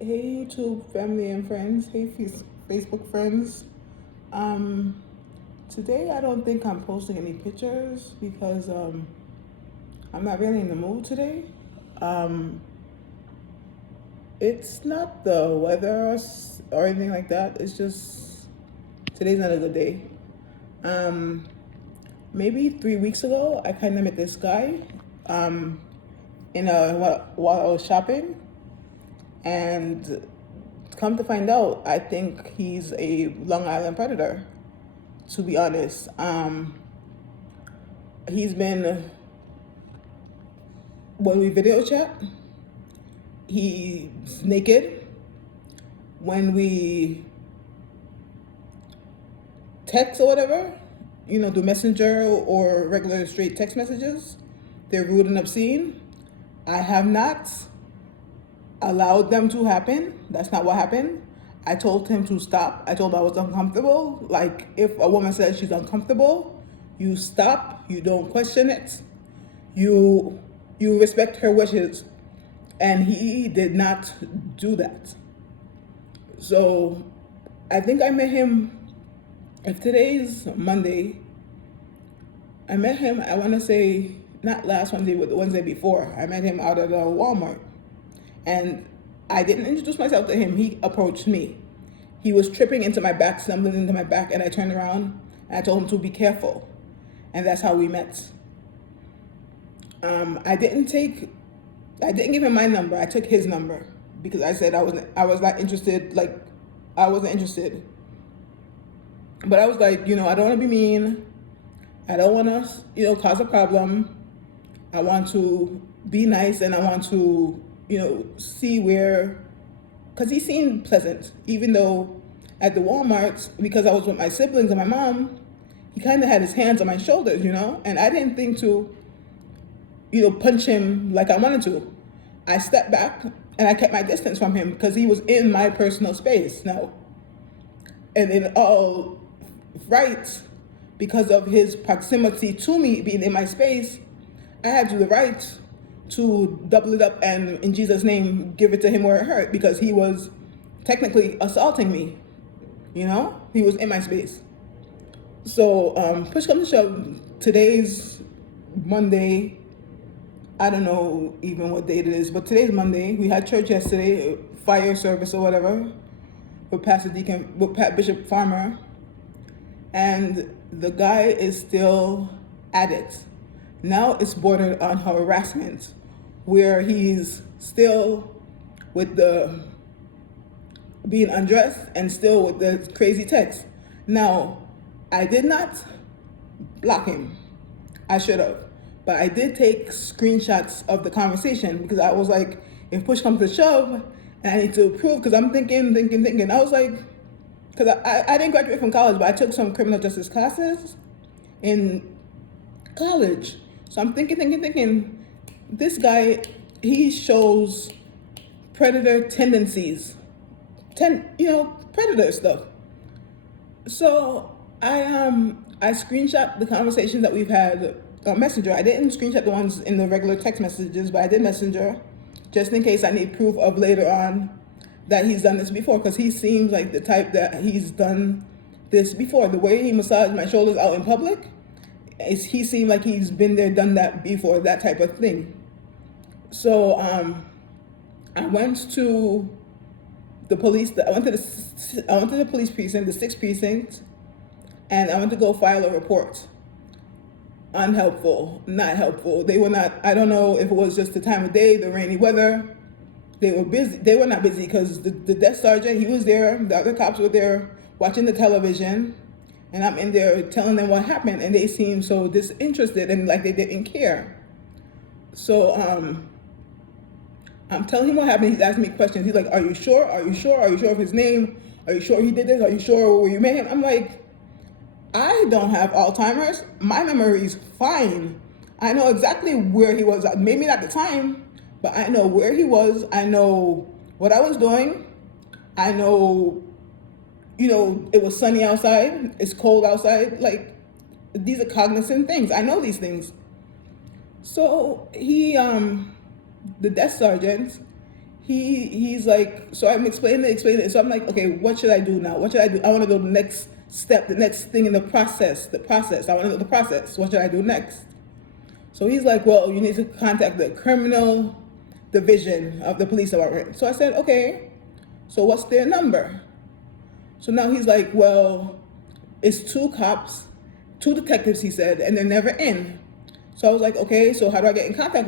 Hey YouTube family and friends. Hey Facebook friends. Um, Today I don't think I'm posting any pictures because I'm not really in the mood today. Um, it's not the weather or anything like that. It's just today's not a good day. Um, Maybe 3 weeks ago I kind of met this guy um, while I was shopping, and come to find out, I think he's a Long Island predator. To be honest, he's been when we video chat, he's naked. When we text or whatever, do messenger or regular straight text messages, they're rude and obscene. I have not allowed them to happen. That's not what happened. I told him to stop. I told him I was uncomfortable. Like, if a woman says she's uncomfortable, you stop. You don't question it. You you respect her wishes, and he did not do that. So I think I met him. If today's Monday, I met him. I want to say not last Wednesday, but the Wednesday before. I met him out at a Walmart, and I didn't introduce myself to him. He approached me. He was tripping into my back, stumbling into my back, and I turned around and I told him to be careful, and that's how we met. I didn't take, I didn't give him my number. I took his number because I said I was not interested. Like, I wasn't interested. But I was like, I don't want to be mean. I don't want to, cause a problem. I want to be nice, and I want to, see where, because he seemed pleasant, even though at the Walmart, because I was with my siblings and my mom, he kind of had his hands on my shoulders, and I didn't think to, punch him like I wanted to. I stepped back and I kept my distance from him because he was in my personal space now. And in all right, because of his proximity to me being in my space, I had the right to double it up and, in Jesus' name, give it to him where it hurt, because he was technically assaulting me. He was in my space. So push comes to shove, today's Monday. I don't know even what date it is, but today's Monday. We had church yesterday, fire service or whatever, with Pastor Deacon, with Bishop Farmer, and the guy is still at it. Now it's bordered on harassment, where he's still with the being undressed and still with the crazy text. Now, I did not block him. I should have. But I did take screenshots of the conversation, because I was like, if push comes to shove and I need to prove, because I'm thinking. I was like, because I didn't graduate from college, but I took some criminal justice classes in college. So I'm thinking, this guy, he shows predator tendencies, predator stuff. So I screenshot the conversations that we've had on Messenger. I didn't screenshot the ones in the regular text messages, but I did Messenger, just in case I need proof of later on that he's done this before, because he seems like the type that he's done this before. The way he massaged my shoulders out in public, he seemed like he's been there, done that before, that type of thing. So I went to the police. I went to the police precinct, the 6th precinct, and I went to go file a report. Unhelpful, not helpful. They were not. I don't know if it was just the time of day, the rainy weather. They were busy. They were not busy, because the desk sergeant, he was there. The other cops were there watching the television, and I'm in there telling them what happened, and they seemed so disinterested and like they didn't care. So I'm telling him what happened. He's asking me questions. He's like, "Are you sure? Are you sure? Are you sure of his name? Are you sure he did this? Are you sure where you met him?" I'm like, I don't have Alzheimer's. My memory is fine. I know exactly where he was. Maybe not the time, but I know where he was. I know what I was doing. I know, it was sunny outside. It's cold outside. Like, these are cognizant things. I know these things. So the desk sergeant, he's like, so I'm explaining it. So I'm like, okay, what should I do now? What should I do? I want to know the next step, the next thing in the process. The process. I want to know the process. What should I do next? So he's like, well, you need to contact the criminal division of the police department. So I said, okay. So what's their number? So now he's like, well, it's two cops, two detectives, he said, and they're never in. So I was like, okay, so how do I get in contact with